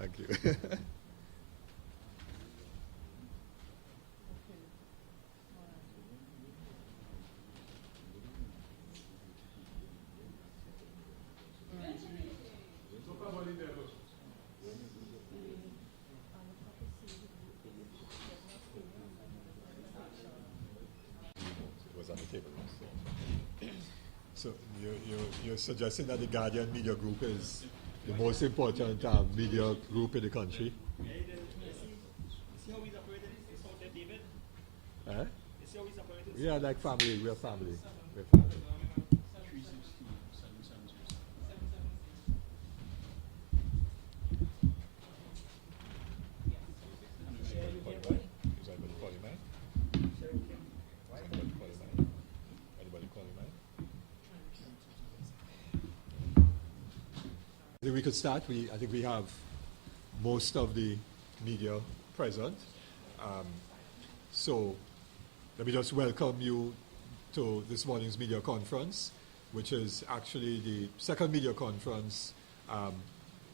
Thank you. So you're suggesting that the Guardian Media Group is the most important media group in the country? Huh? We are like family. We are family. We're family. I think we could start. I think we have most of the media present. So let me just welcome you to this morning's media conference, which is actually the second media conference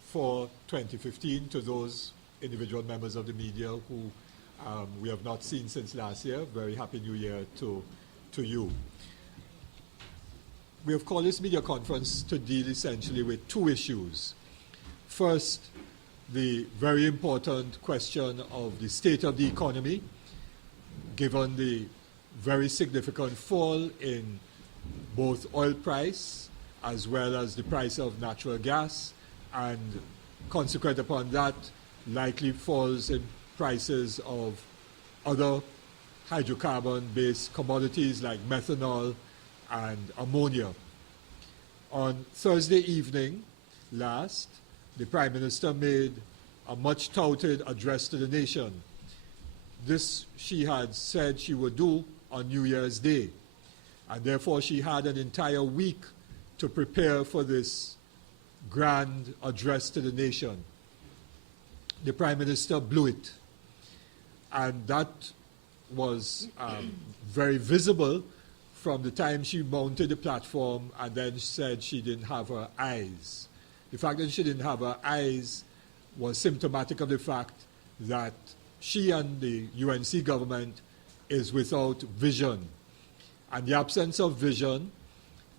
for 2015 to those individual members of the media who we have not seen since last year. Very happy New Year to you. We have called this media conference to deal essentially with two issues. First, the very important question of the state of the economy, given the very significant fall in both oil price as well as the price of natural gas, and consequent upon that, likely falls in prices of other hydrocarbon-based commodities like methanol and ammonia. On Thursday evening last, the Prime Minister made a much touted address to the nation. This she had said she would do on New Year's Day, and therefore she had an entire week to prepare for this grand address to the nation. The Prime Minister blew it, and that was very visible from the time she mounted the platform and then said she didn't have her eyes. The fact that she didn't have her eyes was symptomatic of the fact that she and the UNC government is without vision. And the absence of vision,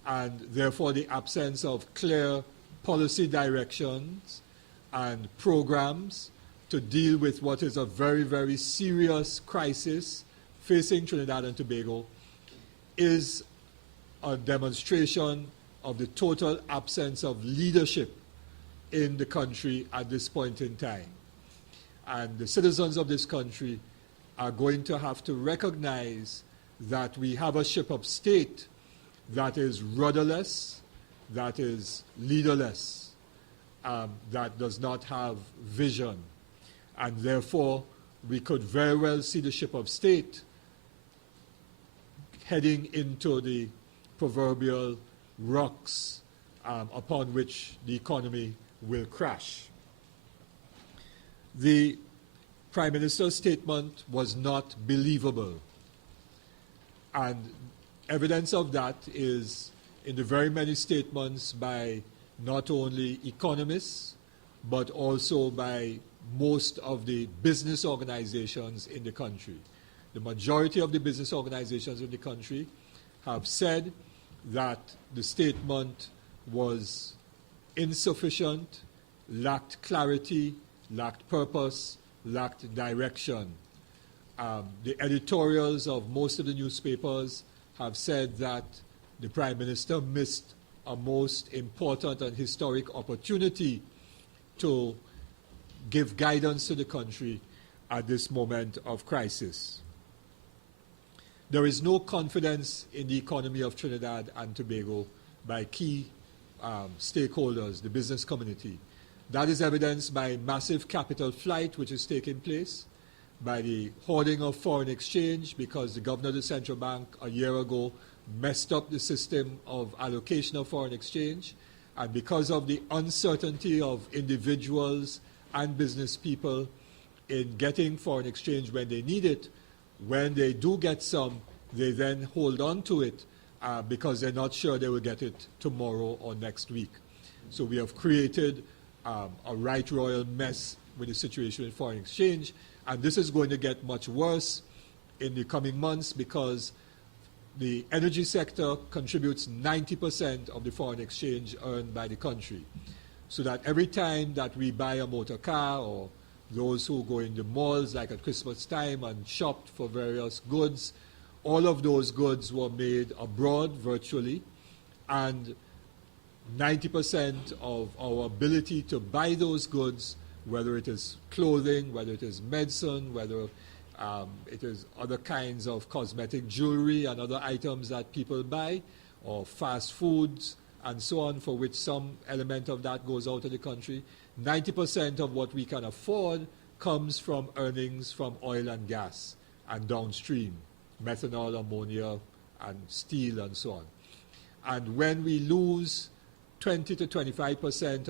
and therefore the absence of clear policy directions and programs to deal with what is a very, very serious crisis facing Trinidad and Tobago, is a demonstration of the total absence of leadership in the country at this point in time. And the citizens of this country are going to have to recognize that we have a ship of state that is rudderless, that is leaderless, that does not have vision. And therefore, we could very well see the ship of state heading into the proverbial rocks upon which the economy will crash. The Prime Minister's statement was not believable. And evidence of that is in the very many statements by not only economists, but also by most of the business organizations in the country. The majority of the business organizations in the country have said that the statement was insufficient, lacked clarity, lacked purpose, lacked direction. The editorials of most of the newspapers have said that the Prime Minister missed a most important and historic opportunity to give guidance to the country at this moment of crisis. There is no confidence in the economy of Trinidad and Tobago by key stakeholders, the business community. That is evidenced by massive capital flight which is taking place, by the hoarding of foreign exchange because the governor of the central bank a year ago messed up the system of allocation of foreign exchange, and because of the uncertainty of individuals and business people in getting foreign exchange when they need it. When they do get some, they then hold on to it because they're not sure they will get it tomorrow or next week. So we have created a right royal mess with the situation in foreign exchange. And this is going to get much worse in the coming months because the energy sector contributes 90% of the foreign exchange earned by the country. So that every time that we buy a motor car, or those who go in the malls like at Christmas time and shopped for various goods, all of those goods were made abroad virtually, and 90% of our ability to buy those goods, whether it is clothing, whether it is medicine, whether it is other kinds of cosmetic jewelry and other items that people buy, or fast foods and so on, for which some element of that goes out of the country, 90% of what we can afford comes from earnings from oil and gas and downstream, methanol, ammonia, and steel and so on. And when we lose 20 to 25%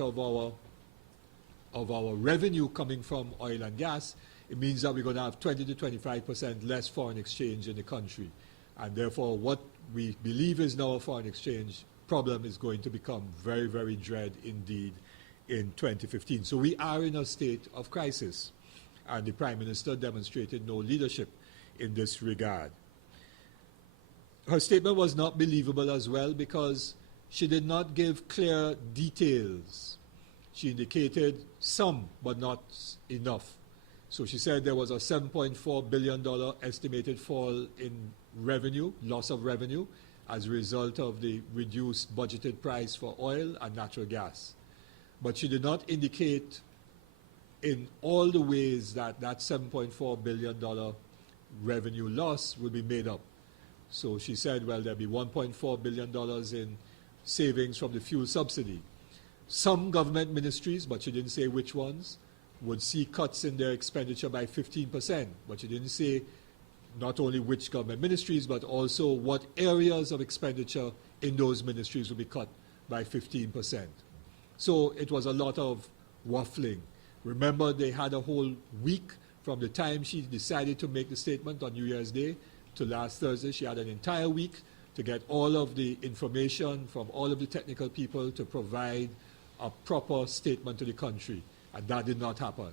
of our revenue coming from oil and gas, it means that we're going to have 20 to 25% less foreign exchange in the country. And therefore, what we believe is now a foreign exchange problem is going to become very, very dread indeed in 2015. So we are in a state of crisis. And the Prime Minister demonstrated no leadership in this regard. Her statement was not believable as well because she did not give clear details. She indicated some, but not enough. So she said there was a $7.4 billion estimated fall in revenue, loss of revenue, as a result of the reduced budgeted price for oil and natural gas. But she did not indicate in all the ways that that $7.4 billion revenue loss will be made up. So she said, well, there'll be $1.4 billion in savings from the fuel subsidy. Some government ministries, but she didn't say which ones, would see cuts in their expenditure by 15%, but she didn't say not only which government ministries, but also what areas of expenditure in those ministries will be cut by 15%. So it was a lot of waffling. Remember, they had a whole week from the time she decided to make the statement on New Year's Day to last Thursday. She had an entire week to get all of the information from all of the technical people to provide a proper statement to the country, and that did not happen.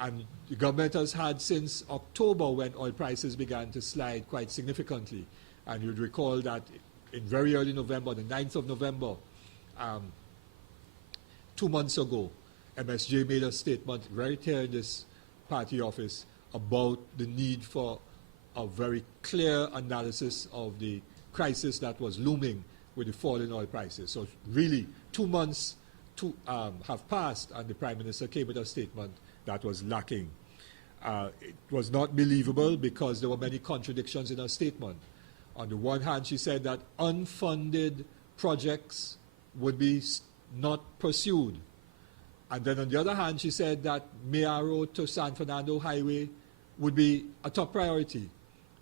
And the government has had since October, when oil prices began to slide quite significantly. And you'd recall that in very early November, the 9th of November, 2 months ago, MSJ made a statement very clear in this party office about the need for a very clear analysis of the crisis that was looming with the fall in oil prices. So really, 2 months have passed, and the Prime Minister came with a statement that was lacking. It was not believable because there were many contradictions in her statement. On the one hand, she said that unfunded projects would be not pursued. And then on the other hand, she said that Maya Road to San Fernando Highway would be a top priority.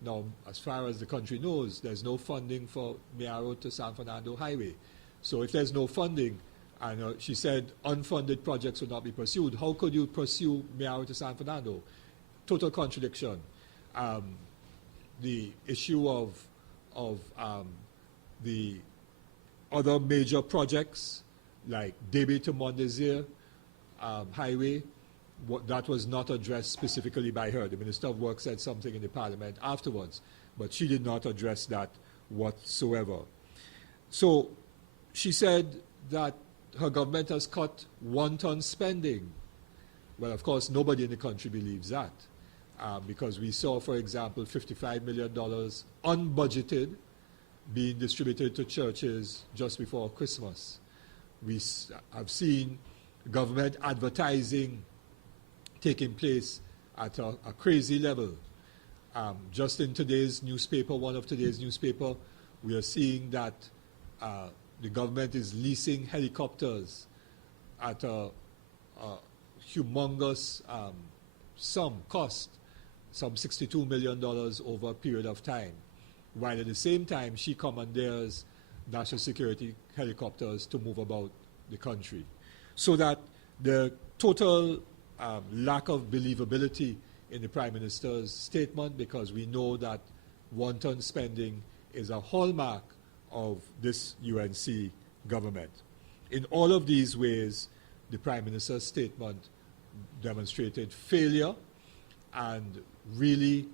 Now, as far as the country knows, there's no funding for Maya Road to San Fernando Highway. So if there's no funding, and she said unfunded projects would not be pursued, how could you pursue Maya Road to San Fernando? Total contradiction. The issue of the other major projects like Debe to Mondesir Highway, that was not addressed specifically by her. The Minister of Work said something in the Parliament afterwards, but she did not address that whatsoever. So she said that her government has cut wanton spending. Well, of course, nobody in the country believes that, because we saw, for example, $55 million unbudgeted being distributed to churches just before Christmas. We have seen government advertising taking place at a crazy level. Just in today's newspaper, one of today's newspaper, we are seeing that the government is leasing helicopters at a humongous cost, some $62 million over a period of time, while at the same time she commandeers national security helicopters to move about the country. So that the total lack of believability in the Prime Minister's statement, because we know that wanton spending is a hallmark of this UNC government. In all of these ways, the Prime Minister's statement demonstrated failure, and really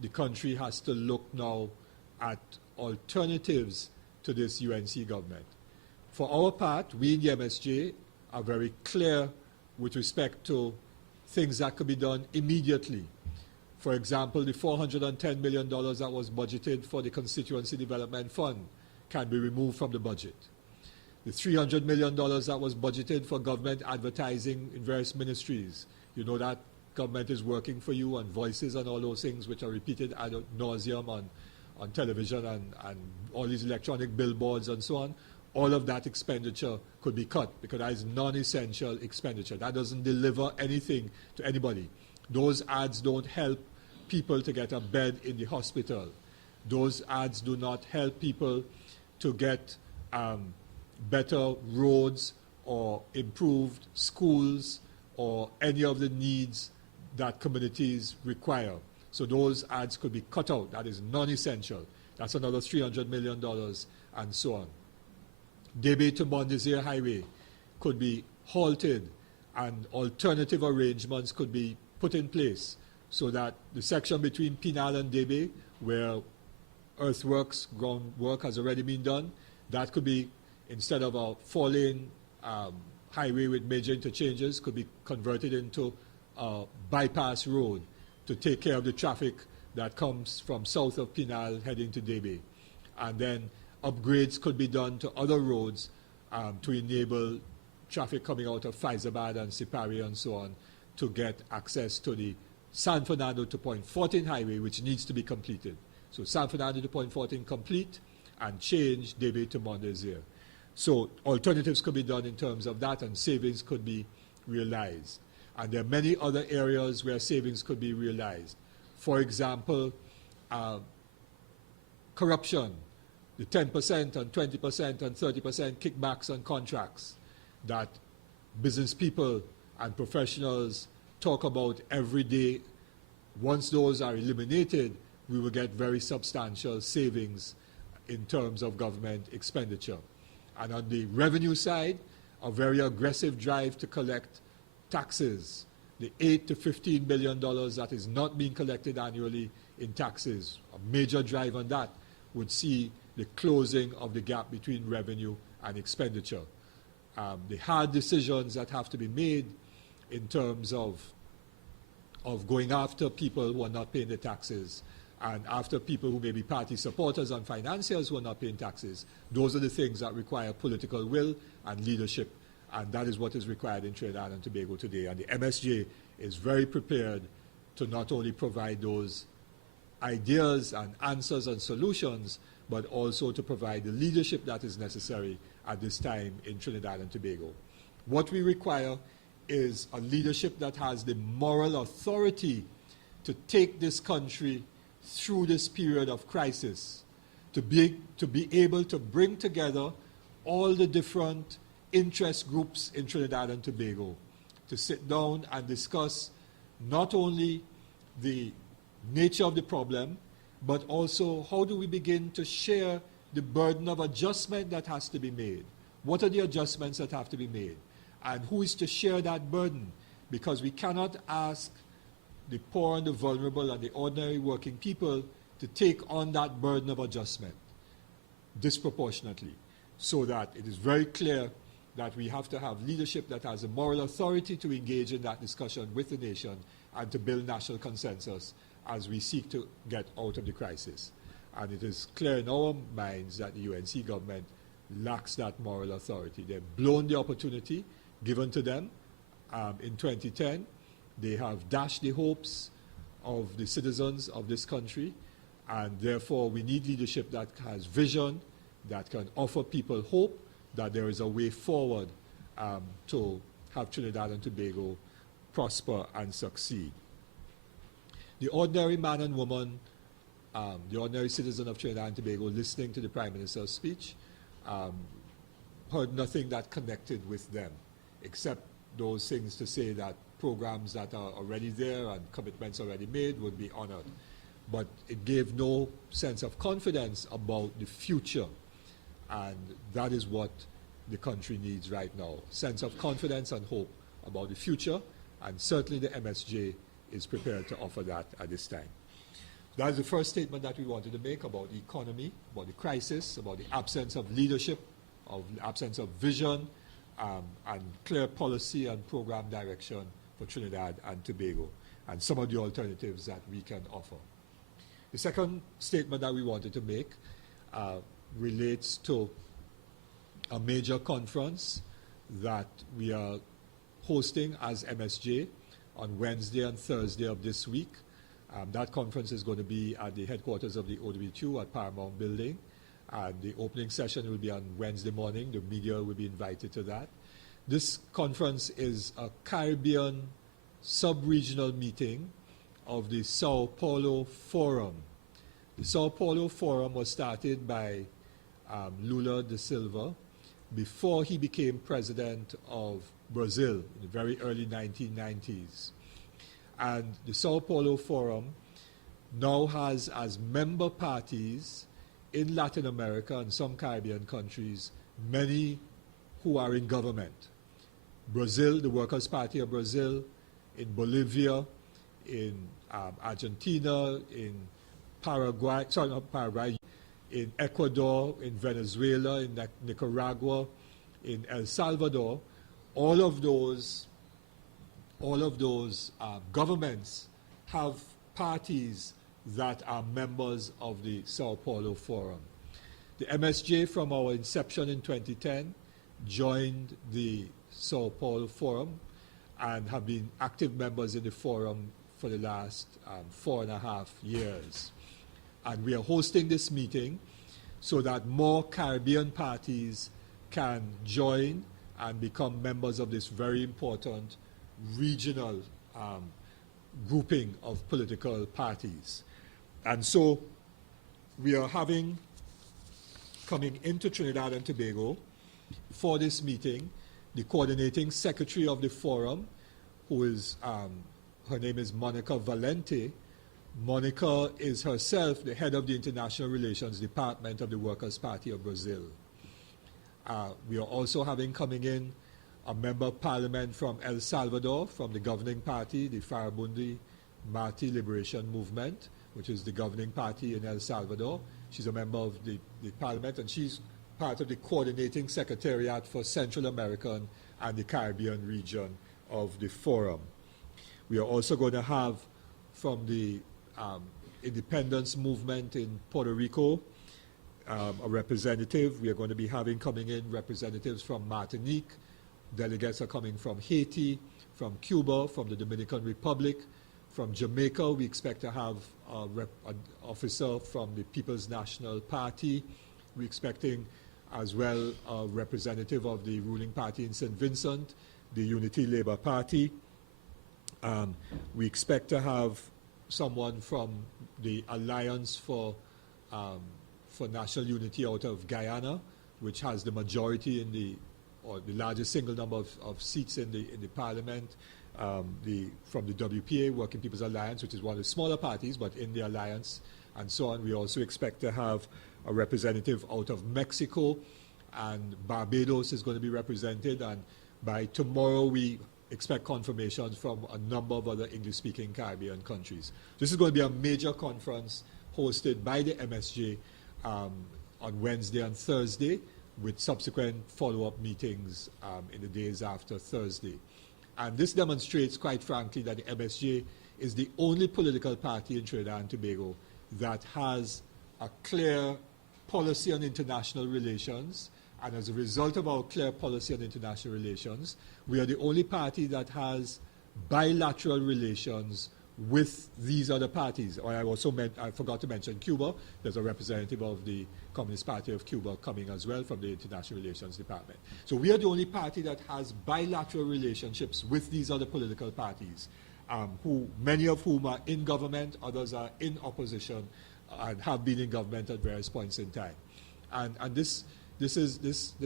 the country has to look now at alternatives to this UNC government. For our part, we in the MSJ are very clear with respect to things that could be done immediately. For example, the $410 million that was budgeted for the Constituency Development Fund can be removed from the budget. The $300 million that was budgeted for government advertising in various ministries, you know that government is working for you, and voices and all those things which are repeated ad nauseum on television and all these electronic billboards and so on, all of that expenditure could be cut because that is non-essential expenditure. That doesn't deliver anything to anybody. Those ads don't help people to get a bed in the hospital. Those ads do not help people to get better roads or improved schools or any of the needs that communities require. So those ads could be cut out. That is non-essential. That's another $300 million and so on. Debe to Mondesir Highway could be halted, and alternative arrangements could be put in place so that the section between Pinal and Debe, where earthworks, groundwork has already been done, that could be, instead of a four-lane highway with major interchanges, could be converted into a bypass road to take care of the traffic that comes from south of Pinal heading to Debe. And then upgrades could be done to other roads to enable traffic coming out of Faizabad and Sipari and so on to get access to the San Fernando to Point 14 highway, which needs to be completed. So San Fernando to Point 14 complete and change Debe to Mondesir. So alternatives could be done in terms of that, and savings could be realized. And there are many other areas where savings could be realized. For example, corruption, the 10% and 20% and 30% kickbacks on contracts that business people and professionals talk about every day. Once those are eliminated, we will get very substantial savings in terms of government expenditure. And on the revenue side, a very aggressive drive to collect taxes. The $8 to $15 billion that is not being collected annually in taxes, a major drive on that would see the closing of the gap between revenue and expenditure. The hard decisions that have to be made in terms of going after people who are not paying their taxes and after people who may be party supporters and financiers who are not paying taxes, those are the things that require political will and leadership, and that is what is required in Trinidad and Tobago today. And the MSJ is very prepared to not only provide those ideas and answers and solutions, but also to provide the leadership that is necessary at this time in Trinidad and Tobago. What we require is a leadership that has the moral authority to take this country through this period of crisis, to be able to bring together all the different interest groups in Trinidad and Tobago, to sit down and discuss not only the nature of the problem, but also how do we begin to share the burden of adjustment that has to be made. What are the adjustments that have to be made? And who is to share that burden? Because we cannot ask the poor and the vulnerable and the ordinary working people to take on that burden of adjustment disproportionately, so that it is very clear that we have to have leadership that has the moral authority to engage in that discussion with the nation and to build national consensus as we seek to get out of the crisis. And it is clear in our minds that the UNC government lacks that moral authority. They've blown the opportunity given to them in 2010. They have dashed the hopes of the citizens of this country, and therefore we need leadership that has vision, that can offer people hope that there is a way forward to have Trinidad and Tobago prosper and succeed. The ordinary man and woman, the ordinary citizen of Trinidad and Tobago listening to the Prime Minister's speech heard nothing that connected with them, except those things to say that programs that are already there and commitments already made would be honored. But it gave no sense of confidence about the future. And that is what the country needs right now. Sense of confidence and hope about the future, and certainly the MSJ is prepared to offer that at this time. That is the first statement that we wanted to make about the economy, about the crisis, about the absence of leadership, of the absence of vision, and clear policy and program direction for Trinidad and Tobago, and some of the alternatives that we can offer. The second statement that we wanted to make relates to a major conference that we are hosting as MSJ on Wednesday and Thursday of this week. That conference is going to be at the headquarters of the OWTU at Paramount Building. And the opening session will be on Wednesday morning. The media will be invited to that. This conference is a Caribbean sub-regional meeting of the Sao Paulo Forum. The Sao Paulo Forum was started by Lula da Silva before he became president of Brazil in the very early 1990s. And the Sao Paulo Forum now has as member parties in Latin America and some Caribbean countries many who are in government. Brazil, the Workers' Party of Brazil, in Bolivia, in Argentina, in Paraguay, sorry, not Paraguay, in Ecuador, in Venezuela, in Nicaragua, in El Salvador. All of those governments have parties that are members of the Sao Paulo Forum. The MSJ, from our inception in 2010, joined the Sao Paulo Forum and have been active members in the forum for the last 4.5 years. And we are hosting this meeting so that more Caribbean parties can join and become members of this very important regional grouping of political parties. And so we are coming into Trinidad and Tobago for this meeting, the coordinating secretary of the forum, who is, her name is Monica Valente. Monica is herself the head of the International Relations Department of the Workers' Party of Brazil. We are also having coming in a member of parliament from El Salvador, from the governing party, the Farabundi Marti Liberation Movement, which is the governing party in El Salvador. She's a member of the parliament, and she's part of the coordinating secretariat for Central American and the Caribbean region of the forum. We are also going to have from the independence movement in Puerto Rico a representative. We are going to be having coming in representatives from Martinique. Delegates are coming from Haiti, from Cuba, from the Dominican Republic. From Jamaica, we expect to have an officer from the People's National Party. We're expecting as well a representative of the ruling party in St. Vincent, the Unity Labour Party. We expect to have someone from the Alliance for National Unity out of Guyana, which has the majority in the largest single number of seats in the parliament. From the WPA, Working People's Alliance, which is one of the smaller parties, but in the alliance, and so on. We also expect to have a representative out of Mexico, and Barbados is going to be represented, and by tomorrow we expect confirmations from a number of other English-speaking Caribbean countries. This is going to be a major conference hosted by the MSJ on Wednesday and Thursday, with subsequent follow-up meetings in the days after Thursday. And this demonstrates, quite frankly, that the MSJ is the only political party in Trinidad and Tobago that has a clear policy on international relations. And as a result of our clear policy on international relations, we are the only party that has bilateral relations with these other parties. Or I forgot to mention Cuba. There's a representative of the Communist Party of Cuba coming as well from the International Relations Department. So we are the only party that has bilateral relationships with these other political parties, many of whom are in government, others are in opposition, and have been in government at various points in time. And this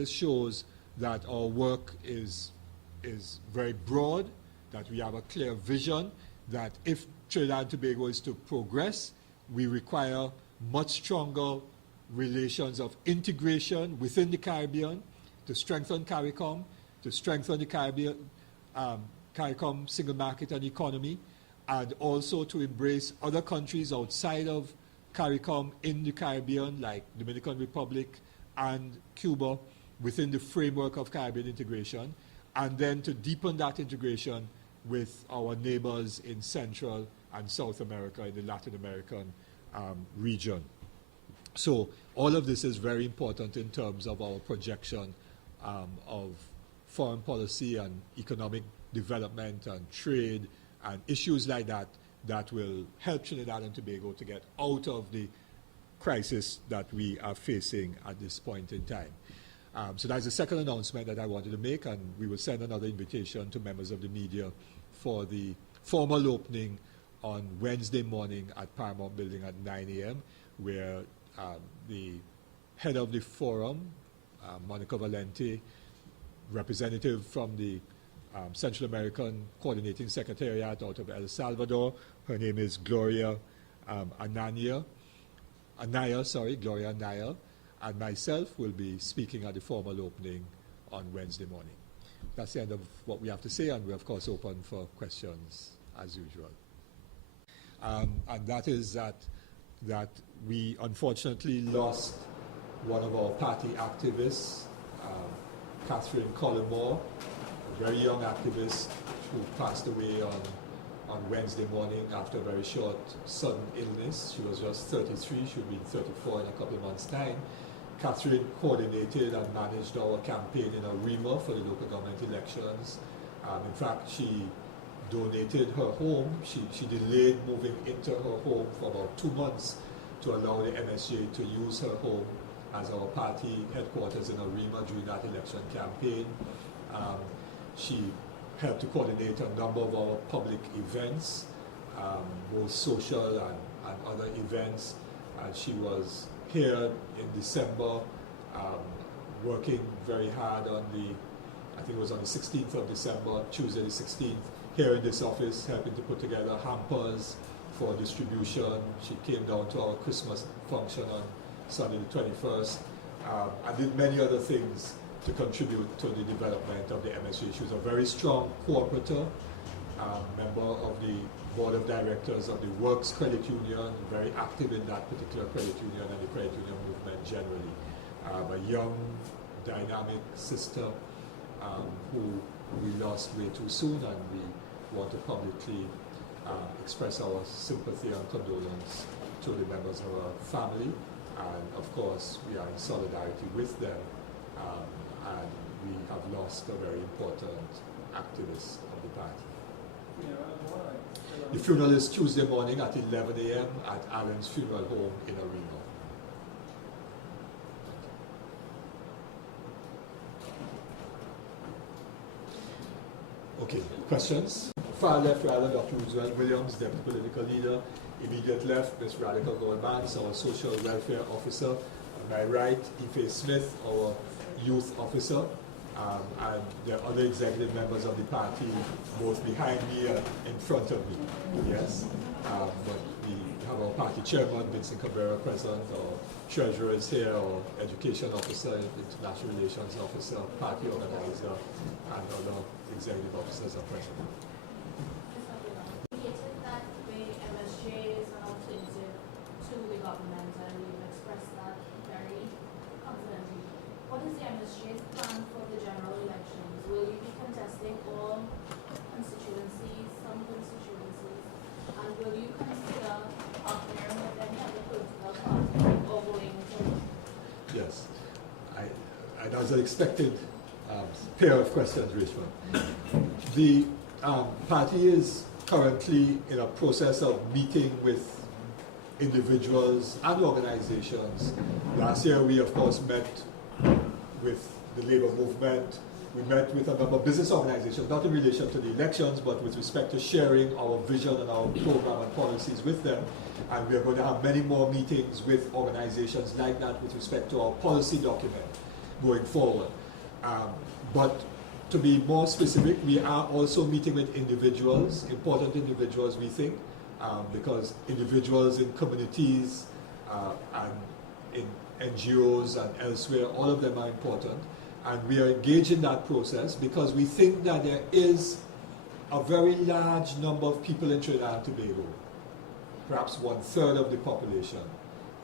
shows that our work is very broad, that we have a clear vision, that if Trinidad and Tobago is to progress, we require much stronger relations of integration within the Caribbean to strengthen CARICOM, to strengthen the CARICOM single market and economy, and also to embrace other countries outside of CARICOM in the Caribbean, like Dominican Republic and Cuba, within the framework of Caribbean integration, and then to deepen that integration with our neighbors in Central and South America, in the Latin American region. So all of this is very important in terms of our projection of foreign policy and economic development and trade and issues like that that will help Trinidad and Tobago to get out of the crisis that we are facing at this point in time. So that's the second announcement that I wanted to make, and we will send another invitation to members of the media for the formal opening on Wednesday morning at Paramount Building at 9 a.m., where the head of the forum, Monica Valente, representative from the Central American Coordinating Secretariat out of El Salvador. Her name is Gloria Anaya, and myself will be speaking at the formal opening on Wednesday morning. That's the end of what we have to say, and we're of course open for questions as usual. And that is that we unfortunately lost one of our party activists, Catherine Collymore, a very young activist who passed away on Wednesday morning after a very short, sudden illness. She was just 33, she would be 34 in a couple of months' time. Catherine coordinated and managed our campaign in Arima for the local government elections. In fact, she donated her home. She delayed moving into her home for about 2 months to allow the MSJ to use her home as our party headquarters in Arima during that election campaign. She helped to coordinate a number of our public events, both social and other events. And she was here in December, working very hard on I think it was on the 16th of December, Tuesday the 16th, here in this office, helping to put together hampers for distribution. She came down to our Christmas function on Sunday the 21st, and did many other things to contribute to the development of the MSJ. She was a very strong cooperator, member of the board of directors of the Works Credit Union, very active in that particular credit union and the credit union movement generally. A young, dynamic sister who we lost way too soon, and we want to publicly express our sympathy and condolence to the members of our family. And of course, we are in solidarity with them, and we have lost a very important activist of the party. The funeral is Tuesday morning at 11 a.m. at Allen's Funeral Home in Arima. Okay, questions? Far left, rather, Dr. Roosevelt Williams, Deputy Political Leader. Immediate left, Ms. Radical Goldmans, our Social Welfare Officer. On my right, Ife Smith, our Youth Officer. And there are other executive members of the party, both behind me and in front of me. Yes, but we have our party chairman, Vincent Cabrera, present. Our treasurer is here, our education officer, international relations officer, party organizer, and other executive officers are present. That the MSJ is an alternative to the government, and you've expressed that very confidently. What is the MSJ's plan for the general elections? Will you be contesting all constituencies, some constituencies, and will you consider partnering with any other political party or going to? Yes, that was an expected pair of questions, Richmond. The party is currently in a process of meeting with individuals and organizations. Last year we of course met with the labor movement. We met with a number of business organizations, not in relation to the elections, but with respect to sharing our vision and our program and policies with them. And we are going to have many more meetings with organizations like that with respect to our policy document going forward. But to be more specific, we are also meeting with individuals, important individuals we think, because individuals in communities and in NGOs and elsewhere, all of them are important. And we are engaged in that process because we think that there is a very large number of people in Trinidad and Tobago, perhaps 1/3 of the population,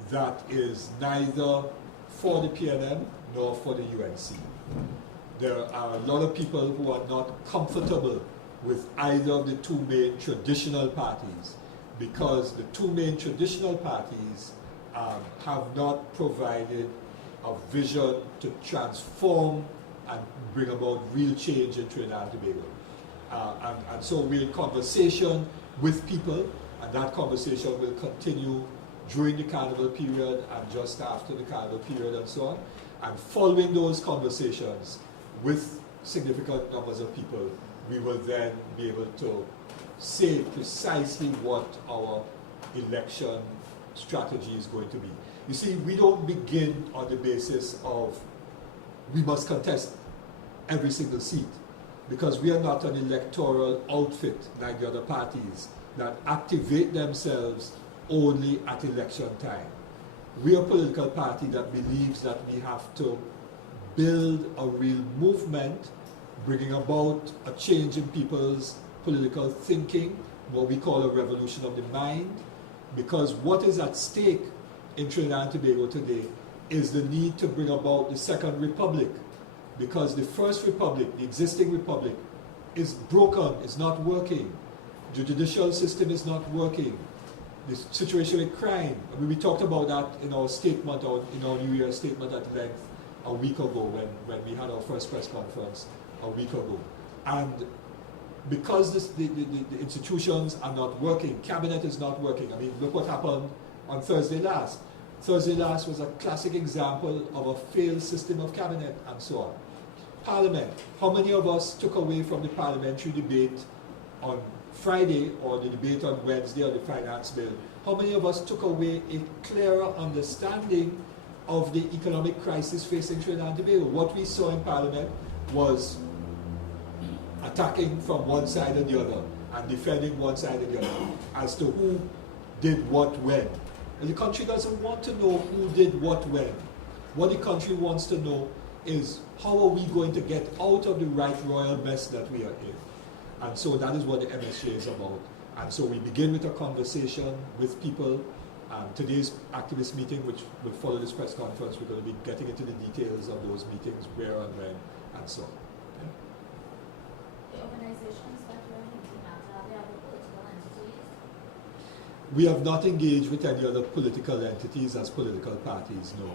that is neither for the PNM nor for the UNC. There are a lot of people who are not comfortable with either of the two main traditional parties because the two main traditional parties have not provided a vision to transform and bring about real change in Trinidad and Tobago. And so we're in conversation with people, and that conversation will continue during the carnival period and just after the carnival period and so on. And following those conversations with significant numbers of people, we will then be able to say precisely what our election strategy is going to be. You see, we don't begin on the basis of we must contest every single seat, because we are not an electoral outfit like the other parties that activate themselves only at election time. We are a political party that believes that we have to build a real movement, bringing about a change in people's political thinking, what we call a revolution of the mind, because what is at stake in Trinidad and Tobago today is the need to bring about the second republic, because the first republic, the existing republic, is broken, is not working. The judicial system is not working. The situation with crime, I mean, we talked about that in our statement, or in our New Year's statement at length a week ago when we had our first press conference a week ago. And because the institutions are not working, cabinet is not working. I mean, look what happened on Thursday last. Thursday last was a classic example of a failed system of cabinet and so on. Parliament, how many of us took away from the parliamentary debate on Friday or the debate on Wednesday on the finance bill, how many of us took away a clearer understanding of the economic crisis facing Trinidad and Tobago? What we saw in Parliament was attacking from one side or the other and defending one side or the other as to who did what when. And the country doesn't want to know who did what when. What the country wants to know is how are we going to get out of the right royal mess that we are in. And so that is what the MSJ is about. And so we begin with a conversation with people. Today's activist meeting, which will follow this press conference, we're going to be getting into the details of those meetings, where and when, and so on. The organizations that you're hinting at, are they other political entities? We have not engaged with any other political entities as political parties, no.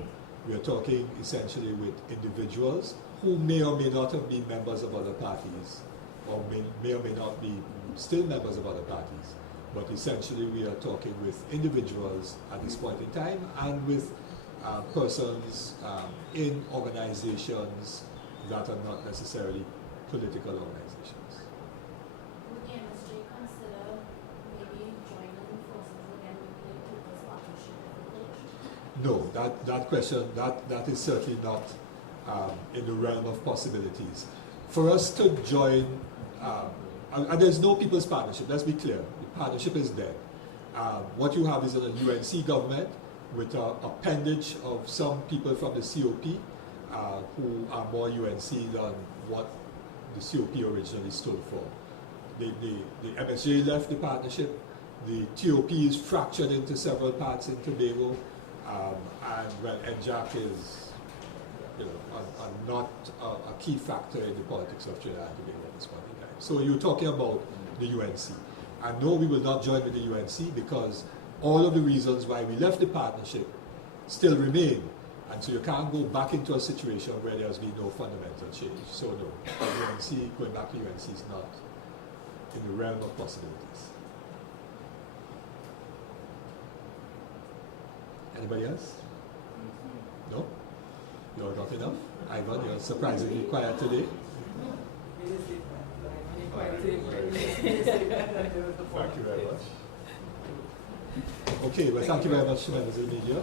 We are talking essentially with individuals who may or may not have been members of other parties, or may or may not be still members of other parties. But essentially we are talking with individuals at this point in time, and with persons in organizations that are not necessarily political organizations. Would the MSJ consider maybe joining forces again with the People's Partnership approach? No, that question, that is certainly not in the realm of possibilities. For us to join, and there's no People's Partnership, let's be clear, the partnership is dead. What you have is a UNC government with an appendage of some people from the COP who are more UNC than what the COP originally stood for. The MSJ left the partnership, the TOP is fractured into several parts in Tobago, and well, NJAC is not a key factor in the politics of Trinidad and Tobago at this point in time. So you're talking about the UNC. And no, we will not join with the UNC because all of the reasons why we left the partnership still remain. And so you can't go back into a situation where there has been no fundamental change. So no, the UNC, going back to UNC is not in the realm of possibilities. Anybody else? No? You're not enough? Ivan, you're surprisingly quiet today. Thank you very much. Okay, well, thank you very much, members of the media.